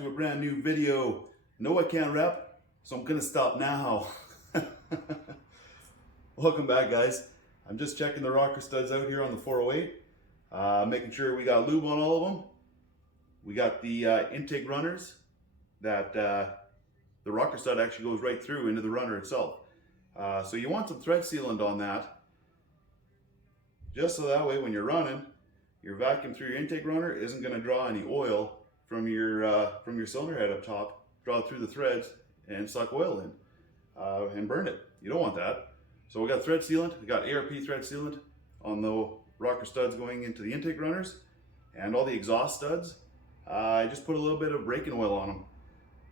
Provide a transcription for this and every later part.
to a brand new video. No, I can't rap, so I'm gonna stop now. Welcome back, guys. I'm just checking the rocker studs out here on the 408, making sure we got lube on all of them. We got the intake runners that the rocker stud actually goes right through into the runner itself. So you want some thread sealant on that, just so that way when you're running, your vacuum through your intake runner isn't going to draw any oil from your cylinder head up top, draw it through the threads and suck oil in and burn it. You don't want that. So we got thread sealant, we got ARP thread sealant on the rocker studs going into the intake runners, and all the exhaust studs. I just put a little bit of braking oil on them.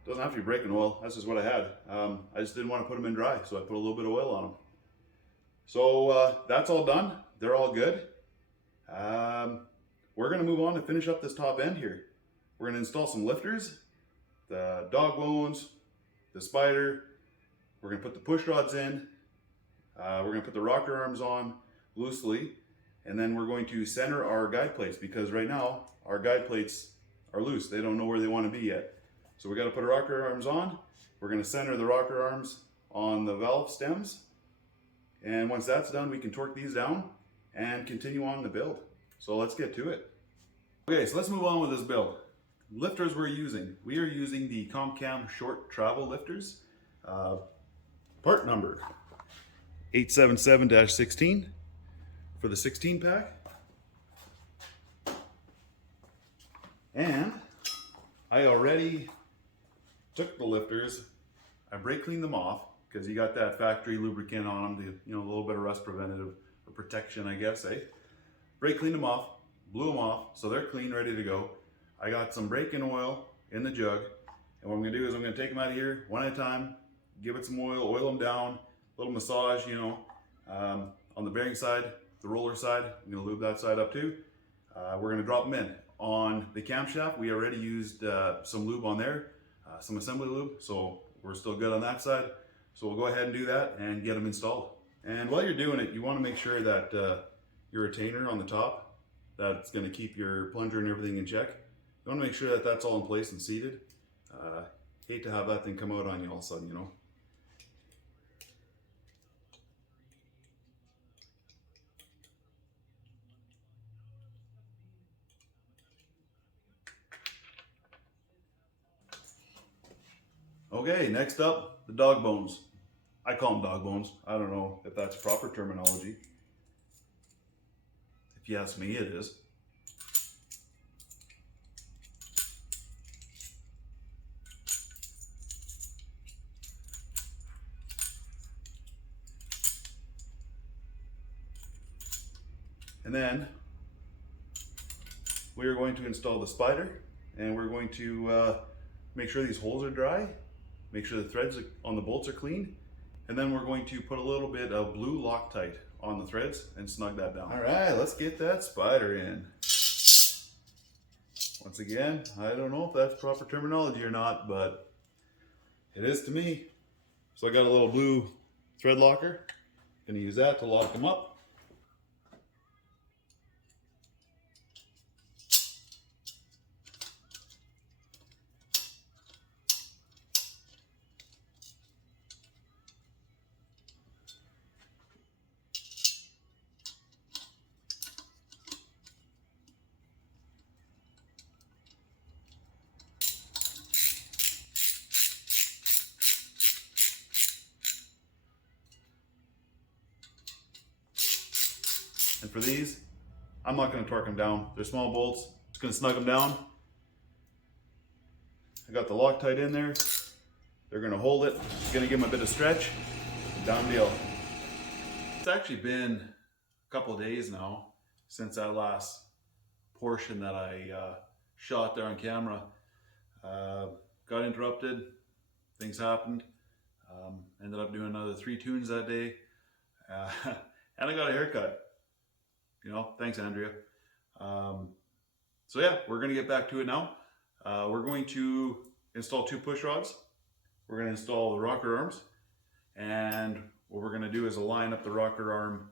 Doesn't have to be braking oil, that's just what I had. I just didn't want to put them in dry, so I put a little bit of oil on them. So that's all done. They're all good. We're going to move on and finish up this top end here. We're going to install some lifters, the dog bones, the spider. We're going to put the push rods in. We're going to put the rocker arms on loosely, and then we're going to center our guide plates, because right now our guide plates are loose. They don't know where they want to be yet. So we got to put rocker arms on. We're going to center the rocker arms on the valve stems. And once that's done, we can torque these down and continue on the build. So let's get to it. Okay, so let's move on with this build. Lifters we are using the ComCam short travel lifters. Part number 877-16 for the 16 pack. And I already took the lifters, I brake cleaned them off, because you got that factory lubricant on them, a little bit of rust preventative or protection, I guess, eh? Brake cleaned them off, blew them off, so they're clean, ready to go. I got some braking oil in the jug, and what I'm gonna do is I'm gonna take them out of here one at a time, give it some oil them down, a little massage, on the bearing side, the roller side. I'm gonna lube that side up too. We're gonna drop them in. On the camshaft, we already used some lube on there, some assembly lube, so we're still good on that side. So we'll go ahead and do that and get them installed. And while you're doing it, you want to make sure that your retainer on the top, that's going to keep your plunger and everything in check. You want to make sure that that's all in place and seated. Hate to have that thing come out on you all of a sudden, Okay, next up, the dog bones. I call them dog bones. I don't know if that's proper terminology. If you ask me, it is. And then we are going to install the spider, and we're going to make sure these holes are dry, make sure the threads on the bolts are clean, and then we're going to put a little bit of blue Loctite on the threads and snug that down. All right, let's get that spider in. Once again, I don't know if that's proper terminology or not, but it is to me. So I got a little blue thread locker. Gonna use that to lock them up. And for these, I'm not going to torque them down. They're small bolts. Just going to snug them down. I got the Loctite in there. They're going to hold it. Going to give them a bit of stretch. Done deal. It's actually been a couple of days now since that last portion that I shot there on camera. Got interrupted. Things happened. Ended up doing another 3 tunes that day. And I got a haircut. Thanks, Andrea. So yeah, we're going to get back to it now. We're going to install 2 push rods. We're going to install the rocker arms. And what we're going to do is align up the rocker arm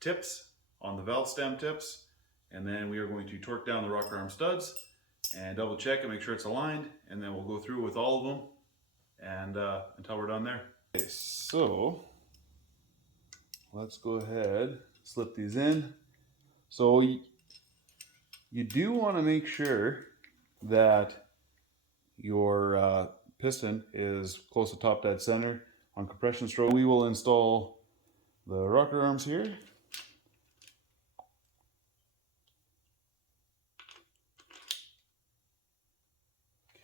tips on the valve stem tips. And then we are going to torque down the rocker arm studs and double check and make sure it's aligned, and then we'll go through with all of them and until we're done there. Okay, so let's go ahead, slip these in. So you do want to make sure that your piston is close to top dead center on compression stroke. We will install the rocker arms here.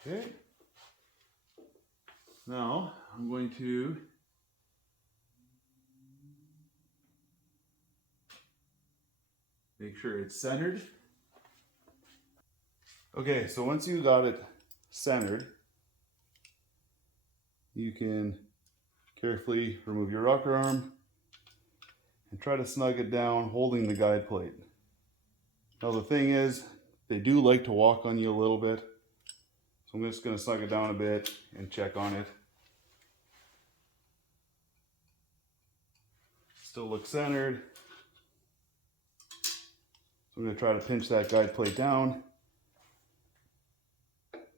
Okay. Now I'm going to make sure it's centered. Okay, so once you got it centered, you can carefully remove your rocker arm and try to snug it down holding the guide plate. Now the thing is, they do like to walk on you a little bit, so I'm just going to snug it down a bit and check on it. Still looks centered. So I'm going to try to pinch that guide plate down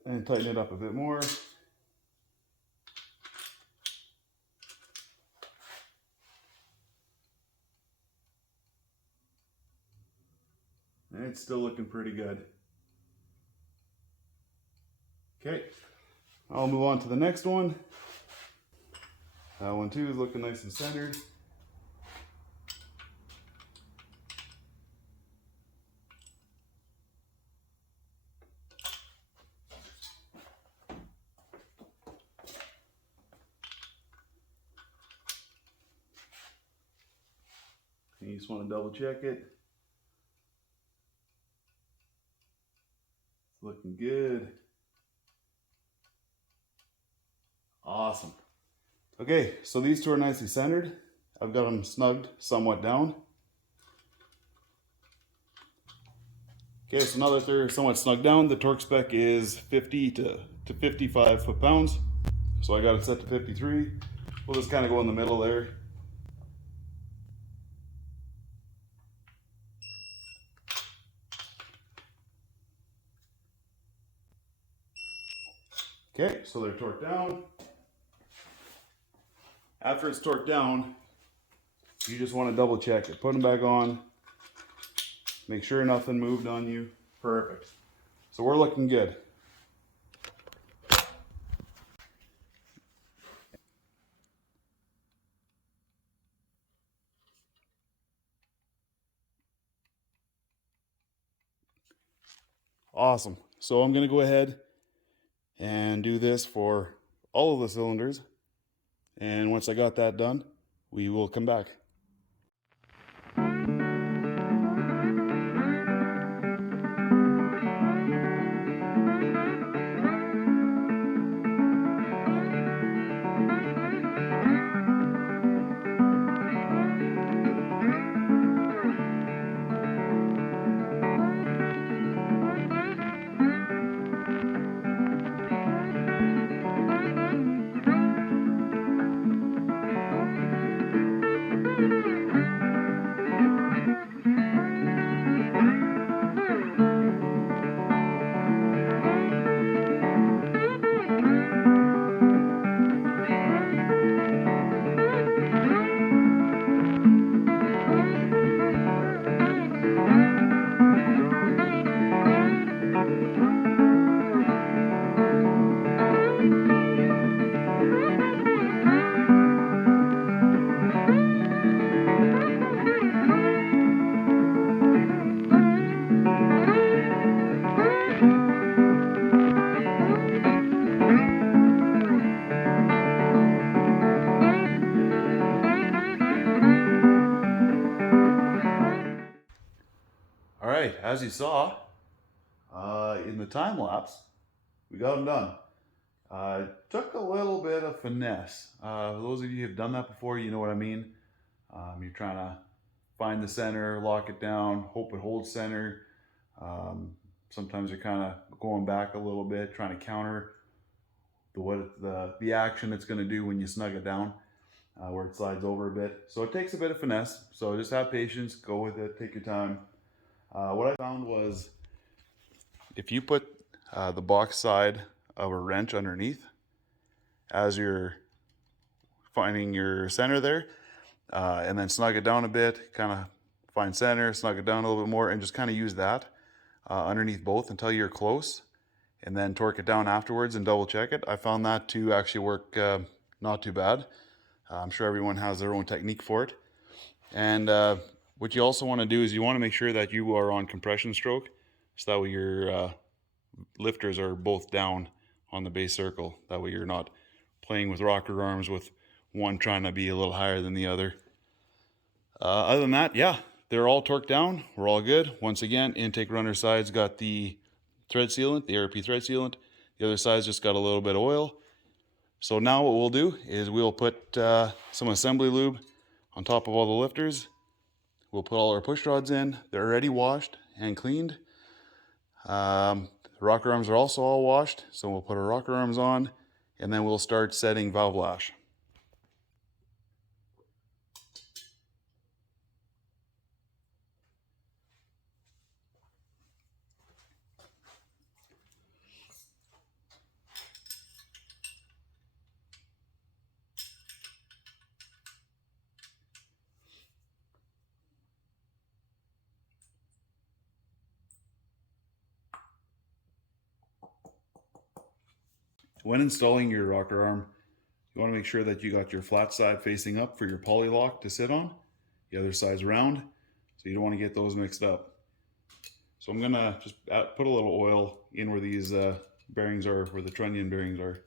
and tighten it up a bit more. And it's still looking pretty good. Okay, I'll move on to the next one. That one too is looking nice and centered. You just want to double check it. It's looking good. Awesome. Okay, so these two are nicely centered. I've got them snugged somewhat down. Okay, so now that they're somewhat snugged down, the torque spec is 50 to 55 foot-pounds. So I got it set to 53. We'll just kind of go in the middle there. Okay, so they're torqued down. After it's torqued down, you just want to double check it. Put them back on. Make sure nothing moved on you. Perfect. So we're looking good. Awesome. So I'm going to go ahead and do this for all of the cylinders. And once I got that done, we will come back. All right, as you saw in the time lapse, we got them done. Took a little bit of finesse. For those of you who have done that before, you know what I mean. You're trying to find the center, lock it down, hope it holds center. Sometimes you're kind of going back a little bit, trying to counter the action it's going to do when you snug it down, where it slides over a bit. So it takes a bit of finesse. So just have patience, go with it, take your time. What I found was if you put the box side of a wrench underneath as you're finding your center there, and then snug it down a bit, kind of find center, snug it down a little bit more, and just kind of use that underneath both until you're close, and then torque it down afterwards and double check it. I found that to actually work not too bad. I'm sure everyone has their own technique for it. And what you also want to do is you want to make sure that you are on compression stroke, so that way your lifters are both down on the base circle. That way you're not playing with rocker arms with one trying to be a little higher than the other. Other than that, yeah, they're all torqued down. We're all good. Once again, intake runner side's got the thread sealant, the ARP thread sealant. The other side's just got a little bit of oil. So now what we'll do is we'll put some assembly lube on top of all the lifters. We'll put all our push rods in. They're already washed and cleaned. The rocker arms are also all washed, so we'll put our rocker arms on, and then we'll start setting valve lash. When installing your rocker arm, you want to make sure that you got your flat side facing up for your poly lock to sit on. The other side's round, so you don't want to get those mixed up. So I'm gonna just put a little oil in where these bearings are, where the trunnion bearings are.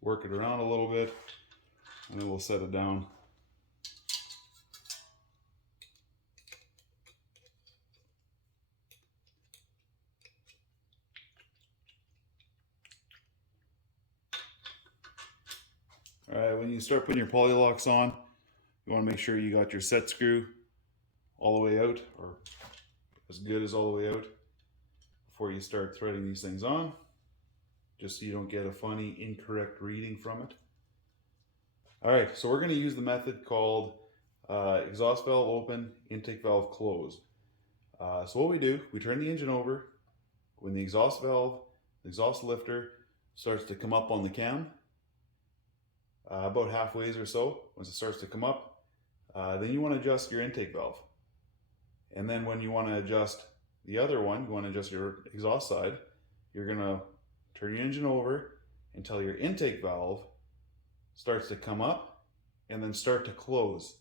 Work it around a little bit, and then we'll set it down. All right, when you start putting your poly locks on, you want to make sure you got your set screw all the way out, or as good as all the way out, before you start threading these things on, just so you don't get a funny incorrect reading from it. All right, so we're going to use the method called exhaust valve open, intake valve close. So what we do, we turn the engine over. When the exhaust valve, the exhaust lifter starts to come up on the cam, about halfway or so, once it starts to come up, then you want to adjust your intake valve. And then when you want to adjust the other one, you want to adjust your exhaust side, you're going to turn your engine over until your intake valve starts to come up and then start to close.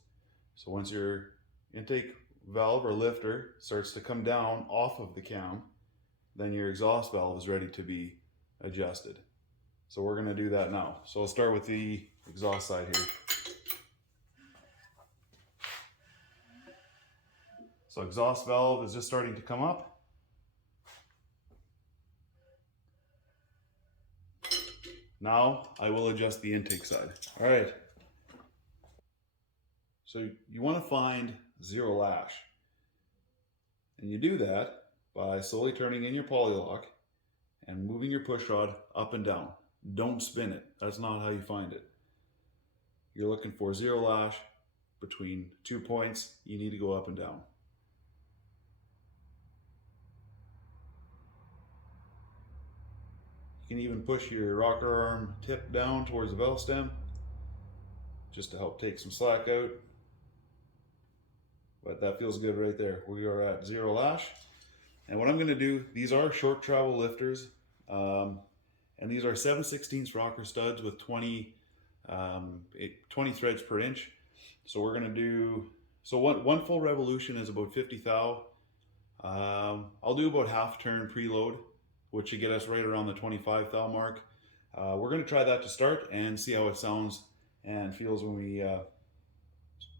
So once your intake valve or lifter starts to come down off of the cam, then your exhaust valve is ready to be adjusted. So we're going to do that now. So I'll start with the exhaust side here. So exhaust valve is just starting to come up. Now I will adjust the intake side. All right. So you want to find zero lash. And you do that by slowly turning in your poly lock and moving your push rod up and down. Don't spin it. That's not how you find it. You're looking for zero lash between 2 points. You need to go up and down. You can even push your rocker arm tip down towards the valve stem just to help take some slack out. But that feels good right there. We are at zero lash. And what I'm going to do, these are short travel lifters. And these are 7/16 rocker studs with 20 threads per inch. So we're going to do, so one full revolution is about 50 thou. I'll do about half turn preload, which should get us right around the 25 thou mark. We're going to try that to start and see how it sounds and feels when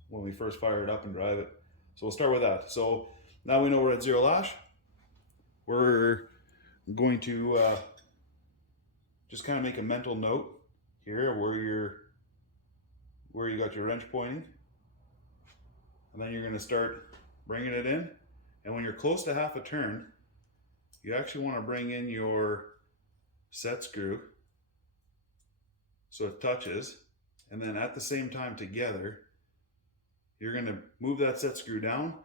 we first fire it up and drive it. So we'll start with that. So now we know we're at zero lash. We're going to just kind of make a mental note here where you got your wrench pointing, and then you're going to start bringing it in. And when you're close to half a turn, you actually want to bring in your set screw so it touches, and then at the same time together, you're going to move that set screw down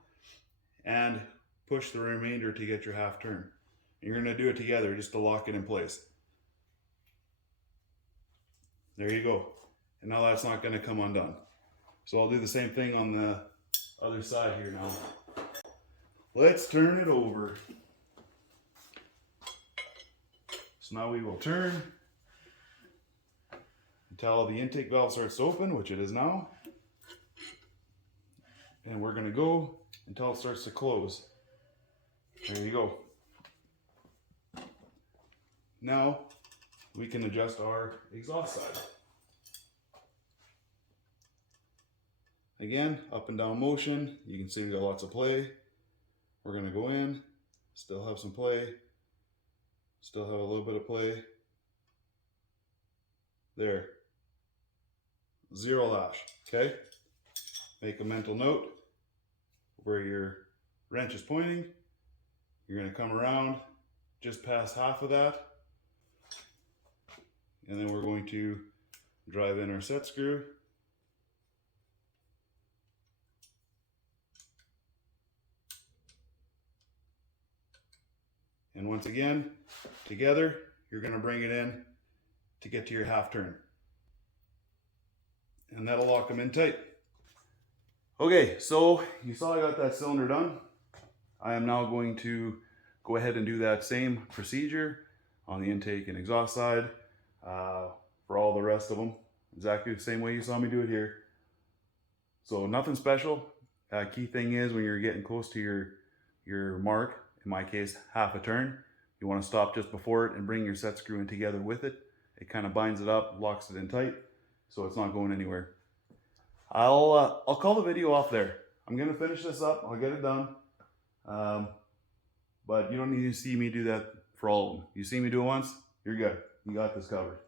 and push the remainder to get your half turn. You're going to do it together just to lock it in place. There you go. And now that's not going to come undone. So I'll do the same thing on the other side here now. Let's turn it over. So now we will turn until the intake valve starts to open, which it is now. And we're going to go until it starts to close. There you go. Now we can adjust our exhaust side. Again, up and down motion. You can see we got lots of play. We're going to go in, still have some play, still have a little bit of play. There. Zero lash. Okay? Make a mental note where your wrench is pointing. You're going to come around just past half of that. And then we're going to drive in our set screw. And once again, together, you're going to bring it in to get to your half turn. And that'll lock them in tight. Okay, so you saw I got that cylinder done. I am now going to go ahead and do that same procedure on the intake and exhaust side for all the rest of them. Exactly the same way you saw me do it here. So nothing special. Key thing is when you're getting close to your mark, in my case, half a turn, you want to stop just before it and bring your set screw in together with it. It kind of binds it up, locks it in tight, so it's not going anywhere. I'll call the video off there. I'm going to finish this up. I'll get it done. But you don't need to see me do that for all of them. You see me do it once, you're good. You got this covered.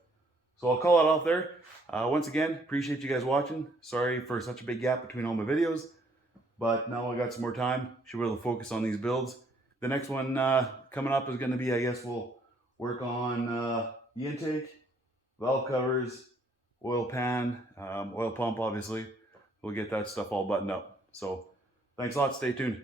So I'll call it off there. Once again, appreciate you guys watching. Sorry for such a big gap between all my videos, but now I got some more time. Should be able to focus on these builds. The next one coming up is going to be, I guess we'll work on the intake, valve covers, oil pan, oil pump obviously. We'll get that stuff all buttoned up. So thanks a lot. Stay tuned.